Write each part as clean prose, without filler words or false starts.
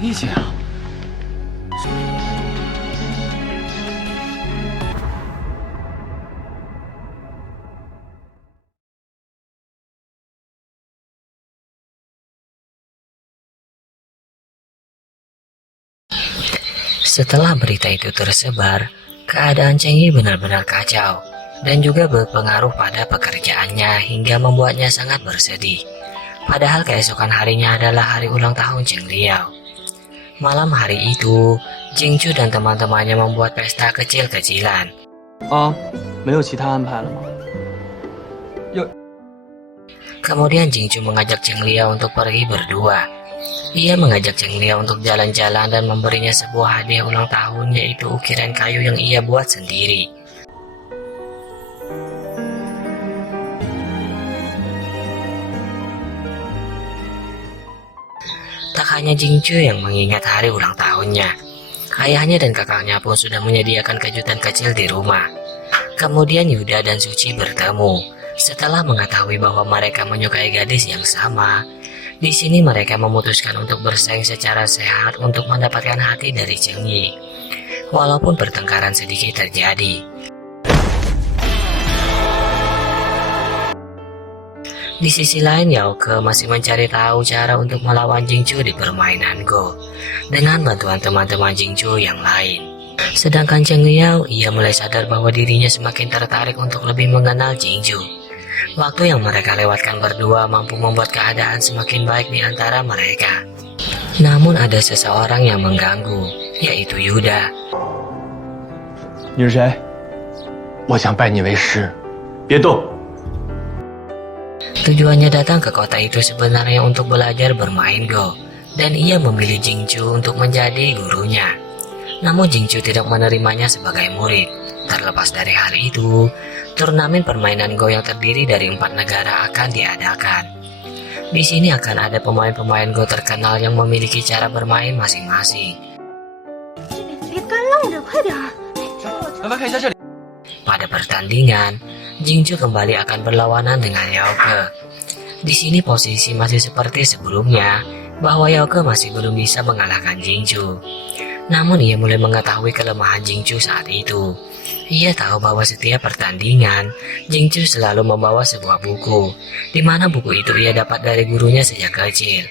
意见啊。Setelah berita itu tersebar, keadaan Cheng Yi benar-benar kacau dan juga berpengaruh pada pekerjaannya hingga membuatnya sangat bersedih. Padahal keesokan harinya adalah hari ulang tahun Cheng Liao. Malam hari itu, Jing Chu dan teman-temannya membuat pesta kecil-kecilan. 啊，没有其他安排了吗？ Kemudian Jing Chu mengajak Cheng Liao untuk pergi berdua. Ia mengajak Cheng Liao untuk jalan-jalan dan memberinya sebuah hadiah ulang tahun, yaitu ukiran kayu yang ia buat sendiri. Tak hanya Jing Chu yang mengingat hari ulang tahunnya, ayahnya dan kakaknya pun sudah menyediakan kejutan kecil di rumah. Kemudian Yuda dan Suci bertemu. Setelah mengetahui bahwa mereka menyukai gadis yang sama, di sini mereka memutuskan untuk bersaing secara sehat untuk mendapatkan hati dari Cheng Yi. Walaupun pertengkaran sedikit terjadi. Di sisi lain, Yao Ke masih mencari tahu cara untuk melawan Jing Chu di permainan Go dengan bantuan teman-teman Jing Chu yang lain. Sedangkan Cheng Liao, ia mulai sadar bahwa dirinya semakin tertarik untuk lebih mengenal Jing Chu. Waktu yang mereka lewatkan berdua mampu membuat keadaan semakin baik di antara mereka. Namun ada seseorang yang mengganggu, yaitu Yuda. 你是谁？我想拜你为师，别动。 Tujuannya datang ke kota itu sebenarnya untuk belajar bermain Go, dan ia memilih Jing Chu untuk menjadi gurunya. Namun Jing Chu tidak menerimanya sebagai murid. Terlepas dari hal itu, turnamen permainan Go yang terdiri dari 4 negara akan diadakan. Di sini akan ada pemain-pemain Go terkenal yang memiliki cara bermain masing-masing. Pada pertandingan, Jing Chu kembali akan berlawanan dengan Yao Ke. Di sini posisi masih seperti sebelumnya, bahwa Yao Ke masih belum bisa mengalahkan Jing Chu. Namun ia mulai mengetahui kelemahan Jing Chu saat itu. Ia tahu bahwa setiap pertandingan, Jing Chu selalu membawa sebuah buku, di mana buku itu ia dapat dari gurunya sejak kecil.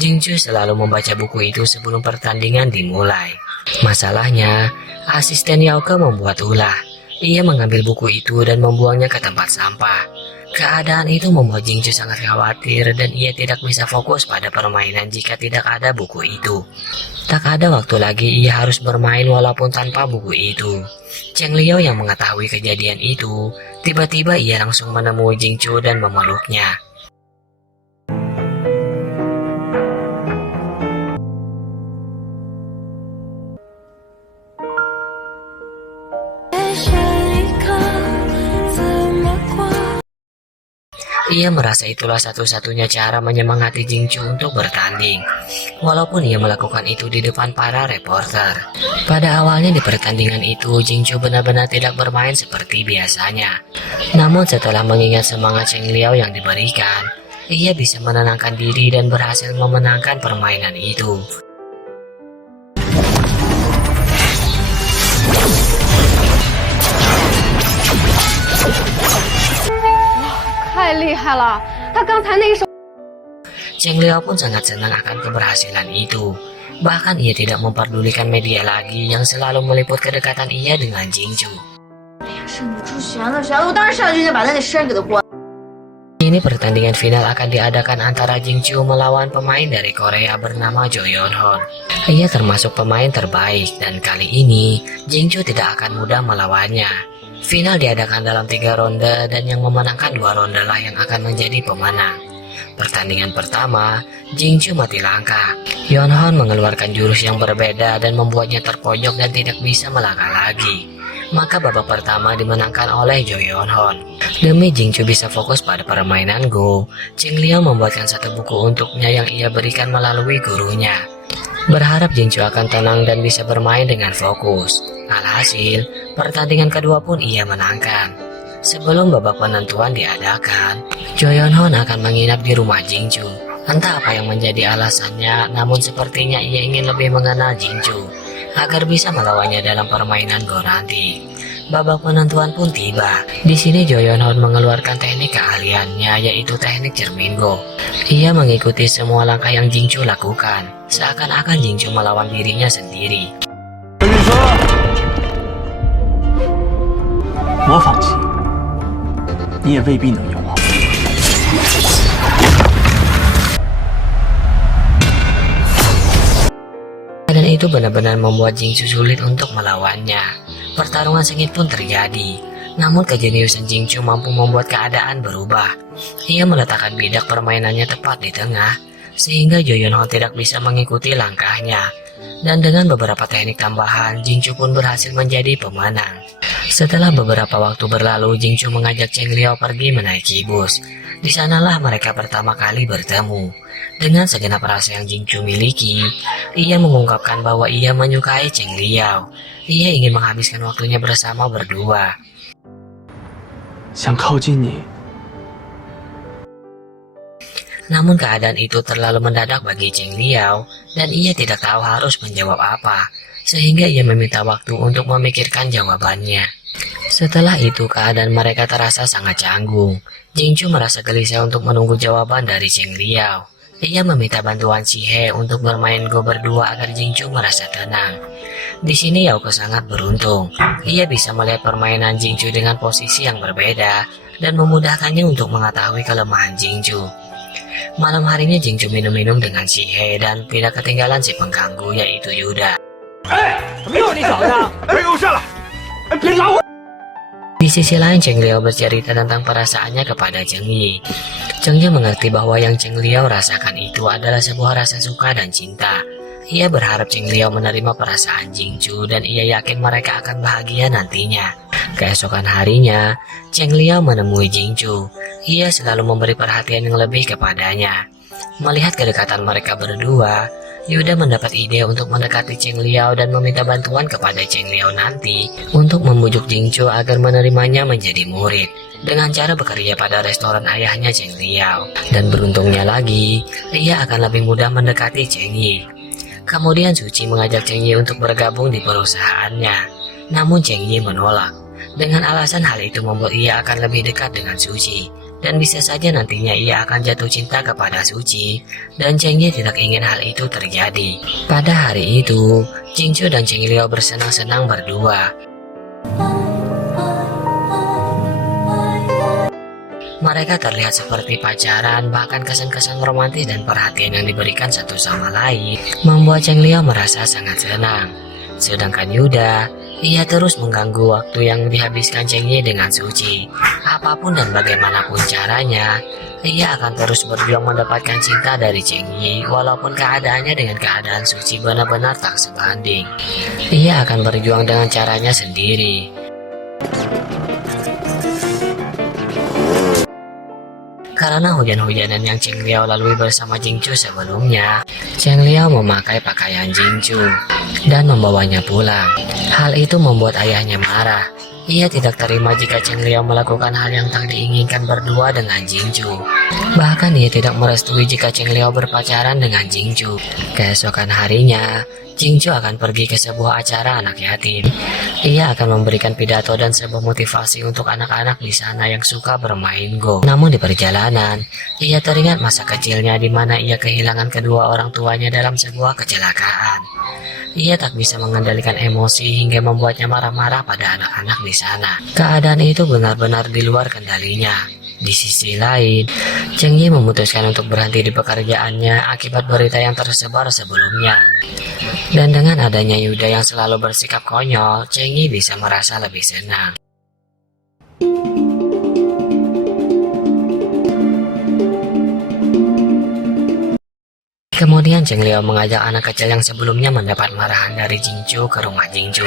Jing Chu selalu membaca buku itu sebelum pertandingan dimulai. Masalahnya, asisten Yao Ke membuat ulah. Ia mengambil buku itu dan membuangnya ke tempat sampah. Keadaan itu membuat Jing Chu sangat khawatir dan ia tidak bisa fokus pada permainan jika tidak ada buku itu. Tak ada waktu lagi ia harus bermain walaupun tanpa buku itu. Cheng Liao yang mengetahui kejadian itu, tiba-tiba ia langsung menemui Jing Chu dan memeluknya. Ia merasa itulah satu-satunya cara menyemangati Jing Chu untuk bertanding, walaupun ia melakukan itu di depan para reporter. Pada awalnya di pertandingan itu, Jing Chu benar-benar tidak bermain seperti biasanya. Namun setelah mengingat semangat Cheng Liao yang diberikan, ia bisa menenangkan diri dan berhasil memenangkan permainan itu. 太厉害了！他刚才那一手。 Cheng Liao pun sangat senang akan keberhasilan itu. Bahkan ia tidak memperdulikan media lagi yang selalu meliput kedekatan ia dengan Jing Chu. Ini pertandingan final akan diadakan antara Jing Chu melawan pemain dari Korea bernama Jo Yeon Hon. Ia termasuk pemain terbaik dan kali ini Jing Chu tidak akan mudah melawannya. Final diadakan dalam 3 ronde dan yang memenangkan 2 ronde lah yang akan menjadi pemenang. Pertandingan pertama, Jing Chu mati langkah. Yeon Hon mengeluarkan jurus yang berbeda dan membuatnya terpojok dan tidak bisa melangkah lagi. Maka babak pertama dimenangkan oleh Jo Yeon Hon. Demi Jing Chu bisa fokus pada permainan Go, Cheng Liao membuatkan satu buku untuknya yang ia berikan melalui gurunya. Berharap Jing Chu akan tenang dan bisa bermain dengan fokus. Alhasil, pertandingan kedua pun ia menangkan. Sebelum babak penentuan diadakan, Jo Yeon Hon akan menginap di rumah Jing Chu. Entah apa yang menjadi alasannya, namun sepertinya ia ingin lebih mengenal Jingchu agar bisa melawannya dalam permainan Go nanti. Babak penentuan pun tiba. Di sini Jo Yeon-hoon mengeluarkan teknik keahliannya, yaitu teknik cermin Go. Ia mengikuti semua langkah yang Jingchu lakukan, seakan-akan Jingchu melawan dirinya sendiri. 跟你说，我放弃，你也未必能赢我。 Dan itu benar-benar membuat Jingchu sulit untuk melawannya. Pertarungan sengit pun terjadi. Namun kejeniusan Jingchu mampu membuat keadaan berubah. Ia meletakkan bidak permainannya tepat di tengah, sehingga Jo Yeon-hoon tidak bisa mengikuti langkahnya. Dan dengan beberapa teknik tambahan, Jingchu pun berhasil menjadi pemenang. Setelah beberapa waktu berlalu, Jingchu mengajak Cheng Liao pergi menaiki bus. Di sanalah mereka pertama kali bertemu. Dengan segenap rasa yang Jingchu miliki, ia mengungkapkan bahwa ia menyukai Cheng Liao. Ia ingin menghabiskan waktunya bersama berdua. 想靠近你， Namun keadaan itu terlalu mendadak bagi Cheng Liao dan ia tidak tahu harus menjawab apa, sehingga ia meminta waktu untuk memikirkan jawabannya. Setelah itu keadaan mereka terasa sangat canggung. Jingchu merasa gelisah untuk menunggu jawaban dari Cheng Liao. Ia meminta bantuan Si He untuk bermain Go berdua agar Jingchu merasa tenang. Di sini Yauko sangat beruntung. Ia bisa melihat permainan Jingchu dengan posisi yang berbeda dan memudahkannya untuk mengetahui kelemahan Jingchu. Malam harinya Jingchu minum-minum dengan Si He dan tidak ketinggalan si pengganggu yaitu Yuda. 哎，怎么又是你小子？别给我上来！哎，别拉我！ Di sisi lain Cheng Liao bercerita tentang perasaannya kepada Cheng Yi. Cheng Yi mengerti bahwa yang Cheng Liao rasakan itu adalah sebuah rasa suka dan cinta. Ia berharap Cheng Liao menerima perasaan Jingchu dan ia yakin mereka akan bahagia nantinya. Keesokan harinya, Cheng Liao menemui Jingchu. Ia selalu memberi perhatian yang lebih kepadanya. Melihat kedekatan mereka berdua, Yuda mendapat ide untuk mendekati Cheng Liao dan meminta bantuan kepada Cheng Liao nanti untuk membujuk Jingchu agar menerimanya menjadi murid dengan cara bekerja pada restoran ayahnya Cheng Liao. Dan beruntungnya lagi, ia akan lebih mudah mendekati Cheng Yi. Kemudian Suci mengajak Cheng Yi untuk bergabung di perusahaannya. Namun Cheng Yi menolak. Dengan alasan hal itu membuat ia akan lebih dekat dengan Suci. Dan bisa saja nantinya ia akan jatuh cinta kepada Suci. Dan Cheng Yi tidak ingin hal itu terjadi. Pada hari itu, Jingchu dan Cheng Liao bersenang-senang berdua. Mereka terlihat seperti pacaran, bahkan kesan-kesan romantis dan perhatian yang diberikan satu sama lain membuat Cheng Liao merasa sangat senang. Sedangkan Yuda, ia terus mengganggu waktu yang dihabiskan Cheng Yi dengan Suci. Apapun dan bagaimanapun caranya, ia akan terus berjuang mendapatkan cinta dari Cheng Yi walaupun keadaannya dengan keadaan Suci benar-benar tak sebanding. Ia akan berjuang dengan caranya sendiri. Karena hujan-hujanan yang Cheng Liao lalui bersama Jingchu sebelumnya, Cheng Liao memakai pakaian Jingchu dan membawanya pulang. Hal itu membuat ayahnya marah. Ia tidak terima jika Cheng Liao melakukan hal yang tak diinginkan berdua dengan Jingchu. Bahkan ia tidak merestui jika Cheng Liao berpacaran dengan Jingchu. Keesokan harinya, Jingchu akan pergi ke sebuah acara anak yatim. Ia akan memberikan pidato dan sebuah motivasi untuk anak-anak di sana yang suka bermain Go. Namun di perjalanan, ia teringat masa kecilnya di mana ia kehilangan kedua orang tuanya dalam sebuah kecelakaan. Ia tak bisa mengendalikan emosi hingga membuatnya marah-marah pada anak-anak di sana. Keadaan itu benar-benar di luar kendalinya. Di sisi lain, Cheng Yi memutuskan untuk berhenti di pekerjaannya akibat berita yang tersebar sebelumnya. Dan dengan adanya Yuda yang selalu bersikap konyol, Cheng Yi bisa merasa lebih senang. Kemudian Cheng Liao mengajak anak kecil yang sebelumnya mendapat marahan dari Jingchu ke rumah Jingchu.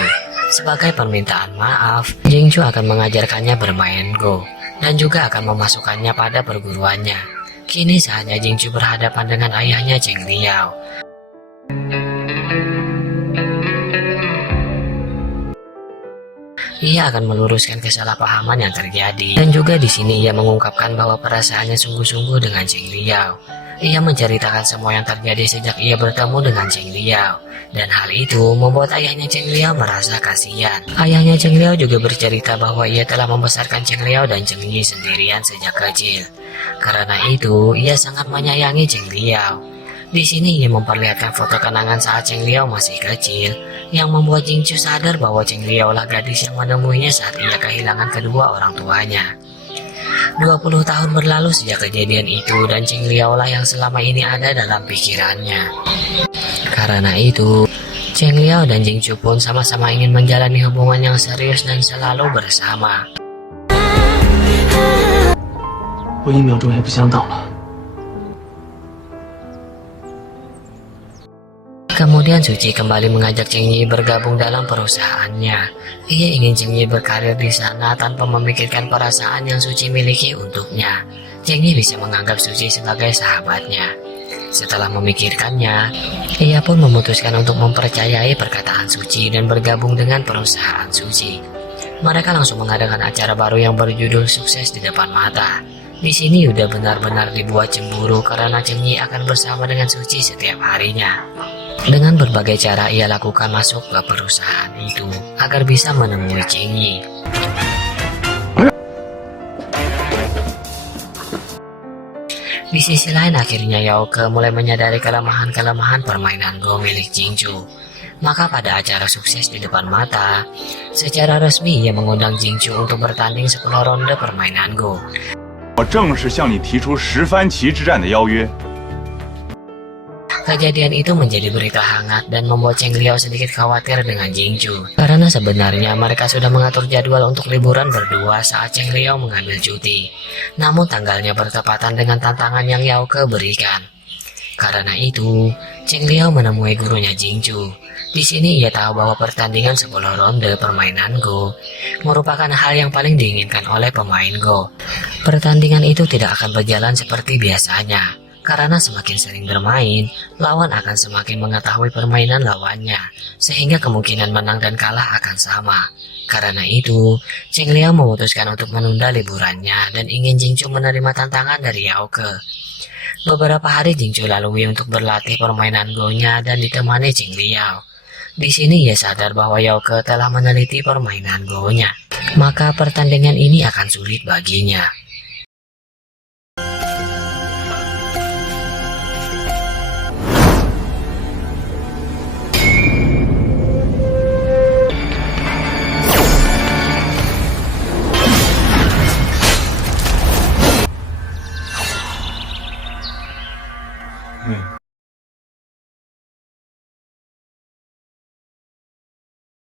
Sebagai permintaan maaf, Jingchu akan mengajarkannya bermain Go dan juga akan memasukkannya pada perguruannya. Kini saatnya Jingchu berhadapan dengan ayahnya Cheng Liao. Ia akan meluruskan kesalahpahaman yang terjadi dan juga di sini ia mengungkapkan bahwa perasaannya sungguh-sungguh dengan Cheng Liao. Ia menceritakan semua yang terjadi sejak ia bertemu dengan Cheng Liao. Dan hal itu membuat ayahnya Cheng Liao merasa kasihan. Ayahnya Cheng Liao juga bercerita bahwa ia telah membesarkan Cheng Liao dan Cheng Yi sendirian sejak kecil. Karena itu, ia sangat menyayangi Cheng Liao. Di sini ia memperlihatkan foto kenangan saat Cheng Liao masih kecil, yang membuat Jingchu sadar bahwa Cheng Liao lah gadis yang menemuinya saat ia kehilangan kedua orang tuanya. 20 tahun berlalu sejak kejadian itu dan Cheng Liao lah yang selama ini ada dalam pikirannya. Karena itu, Cheng Liao dan Jingchu pun sama-sama ingin menjalani hubungan yang serius dan selalu bersama. 我1秒钟也不想等了。 Kemudian Suci kembali mengajak Cheng Yi bergabung dalam perusahaannya. Ia ingin Cheng Yi berkarir di sana tanpa memikirkan perasaan yang Suci miliki untuknya. Cheng Yi bisa menganggap Suci sebagai sahabatnya. Setelah memikirkannya, ia pun memutuskan untuk mempercayai perkataan Suci dan bergabung dengan perusahaan Suci. Mereka langsung mengadakan acara baru yang berjudul Sukses di Depan Mata. Di sini udah benar-benar dibuat cemburu karena Cheng Yi akan bersama dengan Suci setiap harinya. Dengan berbagai cara ia lakukan masuk ke perusahaan itu agar bisa menemui Cheng Yi. Di sisi lain akhirnya Yaoke mulai menyadari kelemahan-kelemahan permainan Go milik Jingchu. Maka pada acara Sukses di Depan Mata, secara resmi ia mengundang Jingchu untuk bertanding 10 ronde permainan Go. 我正式向你提出10番棋之战的邀约。 Kejadian itu menjadi berita hangat dan membuat Cheng Liao sedikit khawatir dengan Jingchu. Karena sebenarnya mereka sudah mengatur jadwal untuk liburan berdua saat Cheng Liao mengambil cuti. Namun tanggalnya bertepatan dengan tantangan yang Yaoke berikan. Karena itu, Cheng Liao menemui gurunya Jingchu. Di sini ia tahu bahwa pertandingan 10 ronde permainan Go merupakan hal yang paling diinginkan oleh pemain Go. Pertandingan itu tidak akan berjalan seperti biasanya. Karena semakin sering bermain, lawan akan semakin mengetahui permainan lawannya, sehingga kemungkinan menang dan kalah akan sama. Karena itu, Cheng Liao memutuskan untuk menunda liburannya dan ingin Jingchu menerima tantangan dari Yaoke. Beberapa hari Jingchu lalui untuk berlatih permainan Go-nya dan ditemani Cheng Liao. Di sini ia sadar bahwa Yaoke telah meneliti permainan Go-nya, maka pertandingan ini akan sulit baginya.